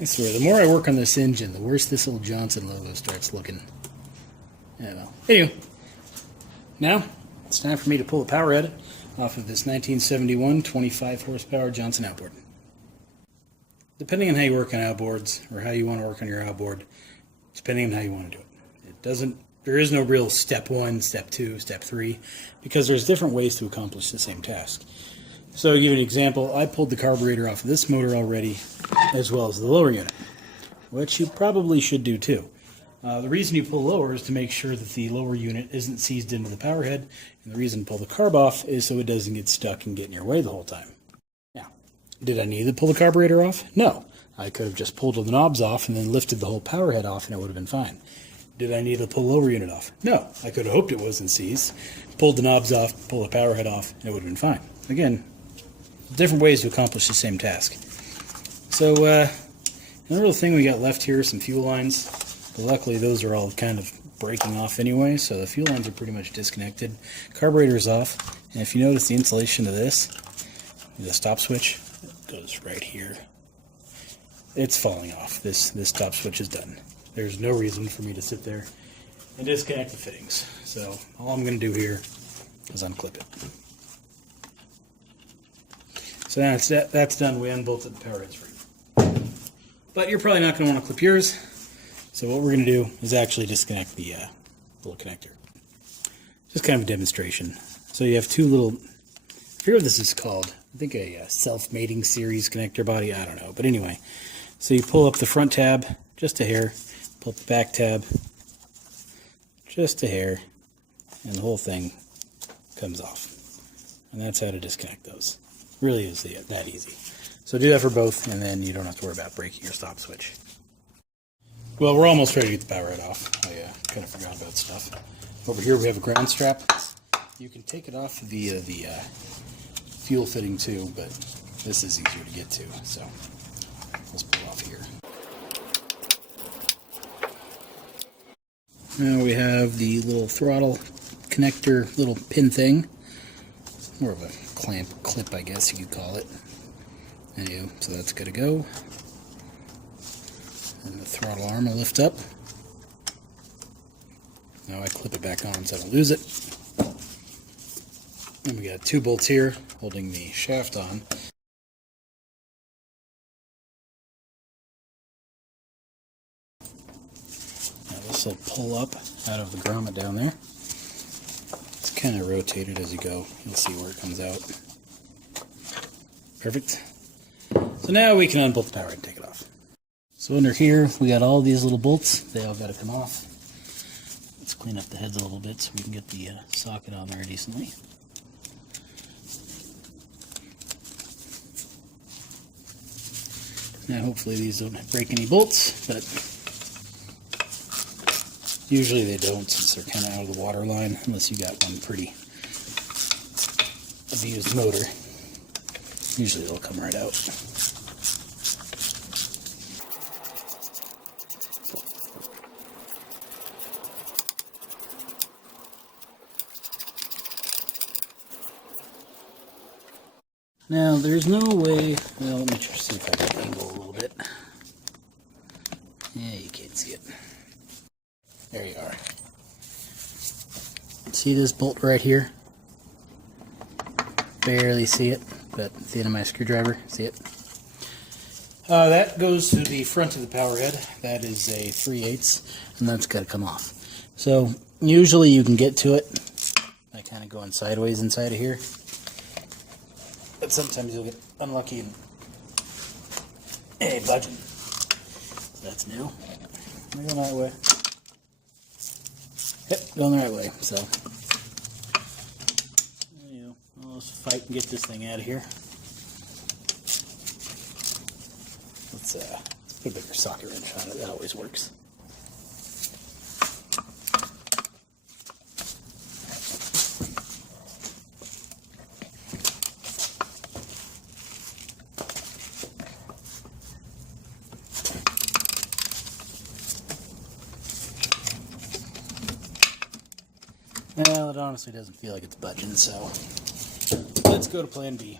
I swear, the more I work on this engine, the worse this old Johnson logo starts looking. Yeah, well. Anyway, now it's time for me to pull the Powerhead off of this 1971 25 horsepower Johnson outboard. Depending on how you work on outboards, or how you want to work on your outboard, depending on how you want to do it. There is no real step 1, step 2, step 3, because there's different ways to accomplish the same task. So to give you an example, I pulled the carburetor off of this motor already, as well as the lower unit, which you probably should do too. The reason you pull lower is to make sure that the lower unit isn't seized into the Powerhead, and the reason to pull the carb off is so it doesn't get stuck and get in your way the whole time. Now, did I need to pull the carburetor off? No. I could have just pulled the knobs off and then lifted the whole Powerhead off and it would have been fine. Did I need to pull the lower unit off? No. I could have hoped it wasn't seized, pulled the knobs off, pull the Powerhead off, and it would have been fine. Again, different ways to accomplish the same task. So, another little thing we got left here is some fuel lines. But luckily, those are all kind of breaking off anyway, so the fuel lines are pretty much disconnected. Carburetor is off, and if you notice the insulation of this, the stop switch, it goes right here. It's falling off. This stop switch is done. There's no reason for me to sit there and disconnect the fittings. So all I'm going to do here is unclip it. So now that's done. We unbolted the Powerhead's free. But you're probably not going to want to clip yours. So what we're going to do is actually disconnect the little connector. Just kind of a demonstration. So you have two little, I forget what this is called. I think a self-mating series connector body. I don't know. But anyway, so you pull up the front tab just a hair, pull up the back tab just a hair, and the whole thing comes off. And that's how to disconnect those. Really is that easy. So do that for both, and then you don't have to worry about breaking your stop switch. Well, we're almost ready to get the Powerhead off. I kind of forgot about stuff. Over here we have a ground strap. You can take it off via the fuel fitting too, but this is easier to get to, so let's pull it off here. Now we have the little throttle connector, little pin thing. More of a clamp clip, I guess you could call it. Anyway, so that's good to go. And the throttle arm will lift up. Now I clip it back on so I don't lose it. And we got 2 bolts here holding the shaft on. Now this will pull up out of the grommet down there. It's kind of rotated as you go. You'll see where it comes out. Perfect. So now we can unbolt the Powerhead and take it off. So under here, we got all these little bolts. They all got to come off. Let's clean up the heads a little bit so we can get the socket on there decently. Now hopefully these don't break any bolts, but usually they don't since they're kind of out of the water line, unless you got one pretty abused motor. Usually they'll come right out. Now, there's no way, well, let me try to see if I can angle a little bit. Yeah, you can't see it. There you are. See this bolt right here? Barely see it, but at the end of my screwdriver, see it? That goes to the front of the Powerhead. That is a 3/8, and that's got to come off. So, usually you can get to it by kind of going sideways inside of here. But sometimes you'll get unlucky and budging. That's new. Am I going the right way? Yep, going the right way. So, let's fight and get this thing out of here. Let's put a bigger socket wrench on it. That always works. Well, it honestly doesn't feel like it's budging, so let's go to plan B.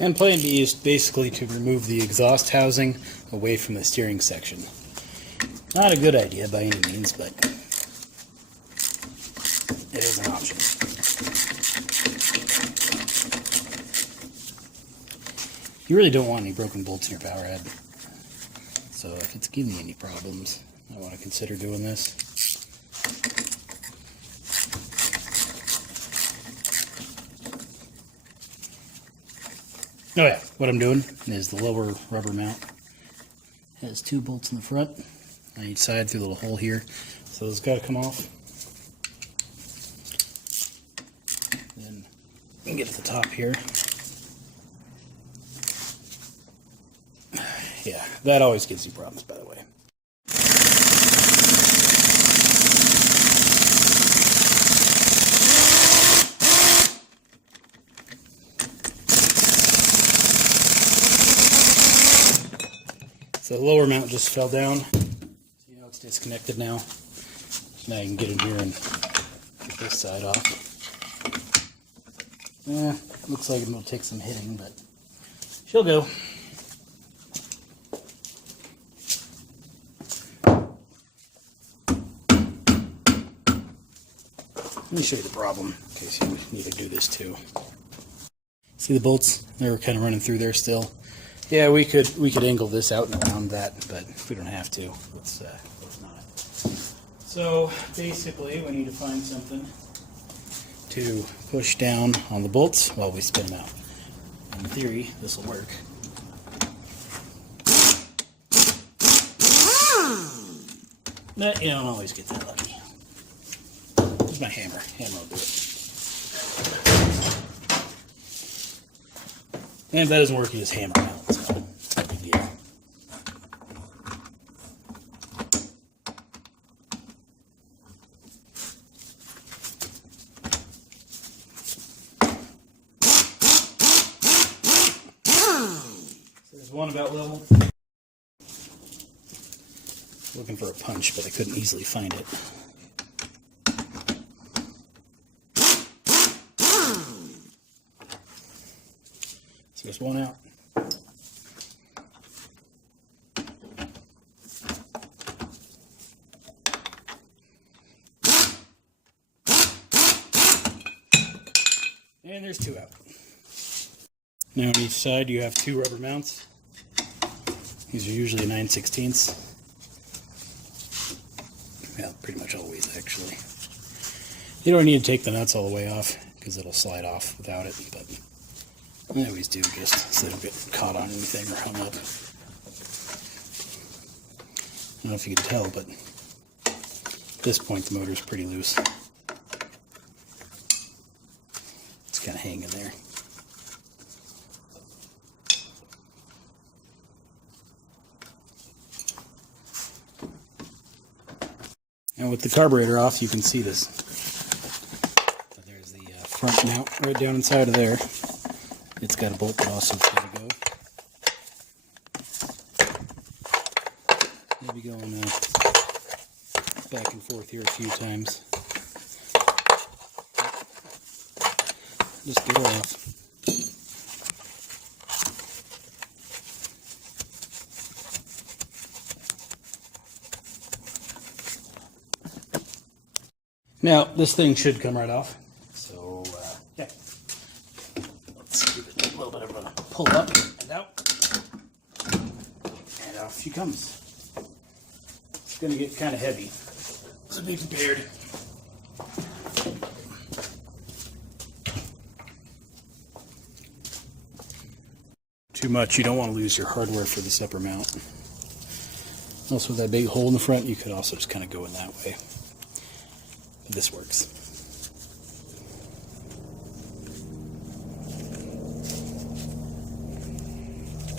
And plan B is basically to remove the exhaust housing away from the steering section. Not a good idea by any means, but it is an option. You really don't want any broken bolts in your power head. So if it's giving you any problems, I want to consider doing this. Oh yeah, what I'm doing is the lower rubber mount has 2 bolts in the front on each side through the little hole here. So those got to come off. Then we can get to the top here. Yeah, that always gives you problems, by the way. So the lower mount just fell down. You know it's disconnected now. So now you can get in here and get this side off. Looks like it'll take some hitting, but she'll go. Let me show you the problem in case you need to do this too. See the bolts? They're kind of running through there still. Yeah, we could angle this out and around that, but we don't have to. Let's not. So basically, we need to find something to push down on the bolts while we spin them out. In theory, this will work. But you don't always get that lucky. Here's my hammer. Hammer will do it. And if that doesn't work, you just hammer it out. So, no big deal. So there's one about level. Looking for a punch, but I couldn't easily find it. So there's one out. And there's 2 out. Now on each side you have 2 rubber mounts. These are usually 9/16. Yeah, pretty much always actually. You don't need to take the nuts all the way off because it'll slide off without it, but I always do just so they don't get caught on anything or hung up. I don't know if you can tell, but at this point the motor's pretty loose. It's kind of hanging there. And with the carburetor off, you can see this. So there's the front mount right down inside of there. It's got a bolt that also is going to go. Maybe going back and forth here a few times. Just get it off. Now, this thing should come right off. So, yeah. Let's give it a little bit of a pull up and out. And off she comes. It's going to get kind of heavy, so be prepared. Too much, you don't want to lose your hardware for this upper mount. Also, with that big hole in the front, you could also just kind of go in that way. But this works.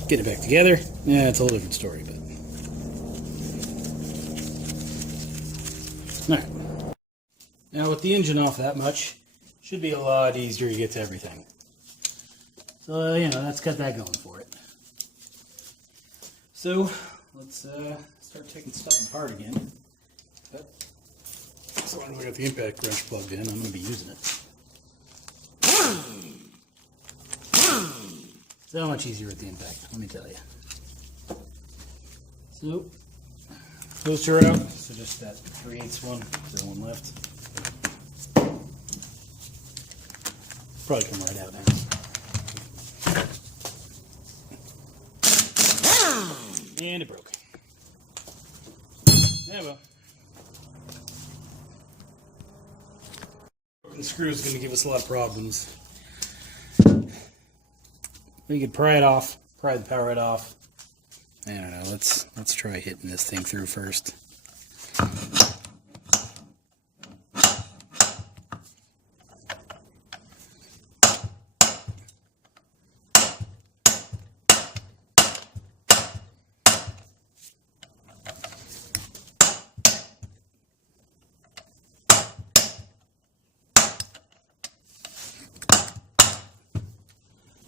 Get it back together. Yeah, it's a whole different story, but alright. Now with the engine off that much, should be a lot easier to get to everything. So, you know, that's got that going for it. So, let's start taking stuff apart again. But, as long as I got the impact wrench plugged in, I'm going to be using it. So much easier with the impact, let me tell you. So, those two are out. So just that 3/8 one, there's one left. Probably come right out now. And it broke. Yeah, well. The screw is going to give us a lot of problems. We could pry it off, pry the power head off. I don't know. Let's try hitting this thing through first.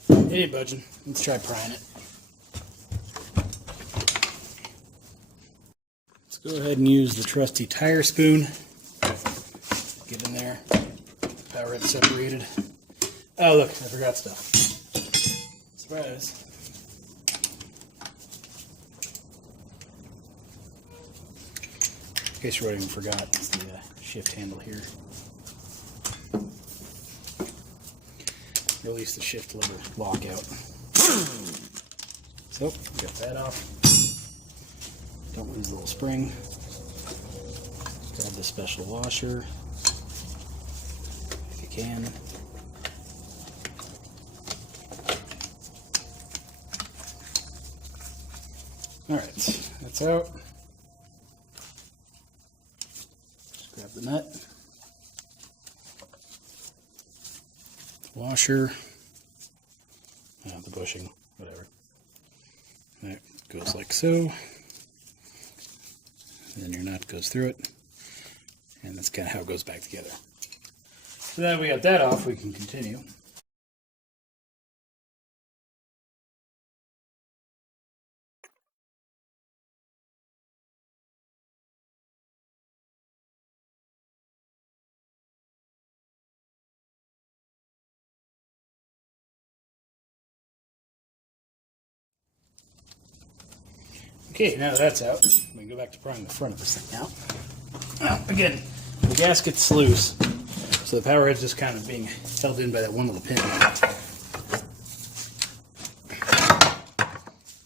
It ain't budging. Let's try prying it. Let's go ahead and use the trusty tire spoon. Get in there. Power head separated. Oh look, I forgot stuff. Surprise. In case you already forgot, it's the shift handle here. Release the shift lever lockout. So, got that off. Don't lose the little spring. Grab the special washer if you can. Alright, that's out. Just grab the nut. Washer, the bushing, whatever. That goes like so. Then your nut goes through it, and that's kind of how it goes back together. So now that we got that off, we can continue. Okay, now that's out, we can go back to prying the front of this thing out. Again, the gasket's loose, so the power head's just kind of being held in by that one little pin,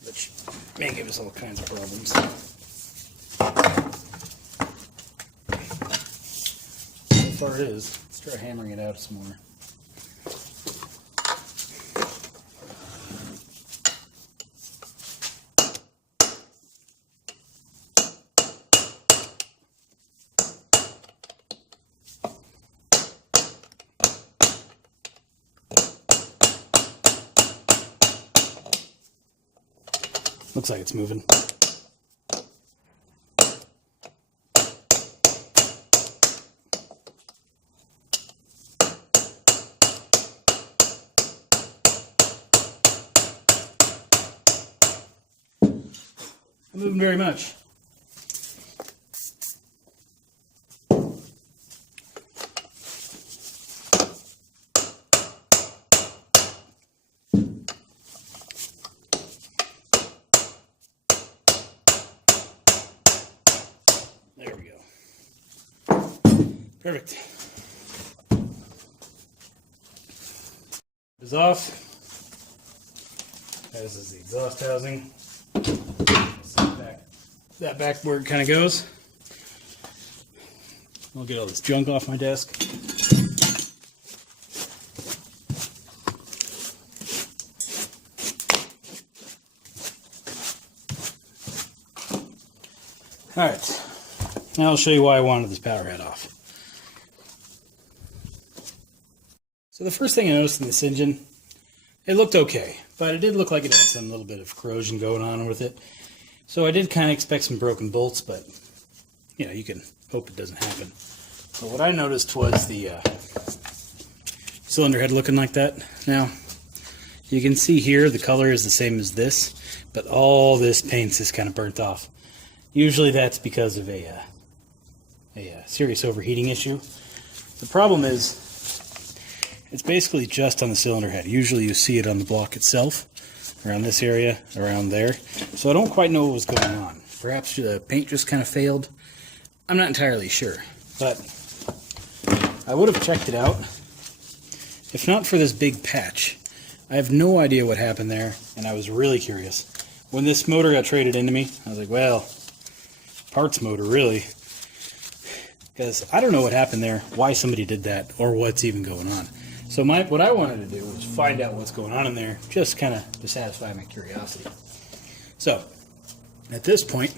which may give us all kinds of problems. So far it is. Let's try hammering it out some more. Looks like it's moving. Not moving very much. There we go. Perfect. Is off. This is the exhaust housing. That back where it kind of goes. I'll get all this junk off my desk. Alright, now I'll show you why I wanted this power head off. So the first thing I noticed in this engine, it looked okay, but it did look like it had some little bit of corrosion going on with it. So I did kind of expect some broken bolts, but you know, you can hope it doesn't happen. But what I noticed was the cylinder head looking like that. Now, you can see here the color is the same as this, but all this paint is kind of burnt off. Usually that's because of a serious overheating issue. The problem is, it's basically just on the cylinder head. Usually you see it on the block itself, around this area, around there. So I don't quite know what was going on. Perhaps the paint just kind of failed. I'm not entirely sure, but I would have checked it out if not for this big patch. I have no idea what happened there, and I was really curious. When this motor got traded into me, I was like, well, parts motor, really. Because I don't know what happened there, why somebody did that, or what's even going on. So what I wanted to do was find out what's going on in there, just kind of to satisfy my curiosity. So, at this point,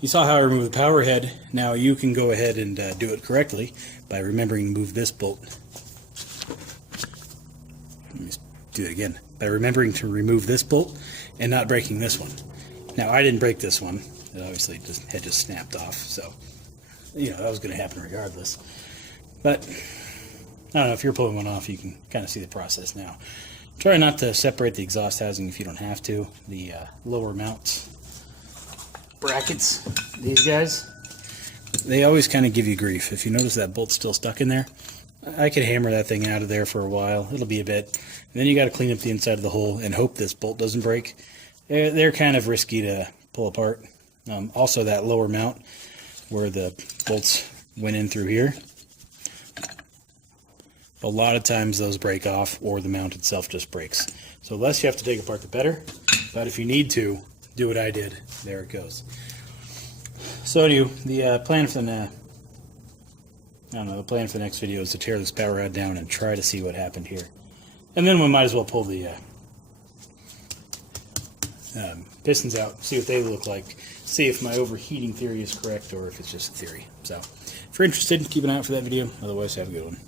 you saw how I removed the power head. Now you can go ahead and do it correctly by remembering to move this bolt. Let me do it again. By remembering to remove this bolt and not breaking this one. Now I didn't break this one. It obviously had just snapped off, so you know that was going to happen regardless. But I don't know, if you're pulling one off, you can kind of see the process now. Try not to separate the exhaust housing if you don't have to. The lower mounts brackets, these guys, they always kind of give you grief. If you notice that bolt's still stuck in there, I could hammer that thing out of there for a while. It'll be a bit. And then you got to clean up the inside of the hole and hope this bolt doesn't break. They're kind of risky to pull apart. Also, that lower mount where the bolts went in through here, a lot of times those break off or the mount itself just breaks. So the less you have to take apart, the better. But if you need to, do what I did. There it goes. So the plan for the the plan for the next video is to tear this power head down and try to see what happened here. And then we might as well pull the pistons out, see what they look like, see if my overheating theory is correct or if it's just a theory. So if you're interested, keep an eye out for that video. Otherwise, have a good one.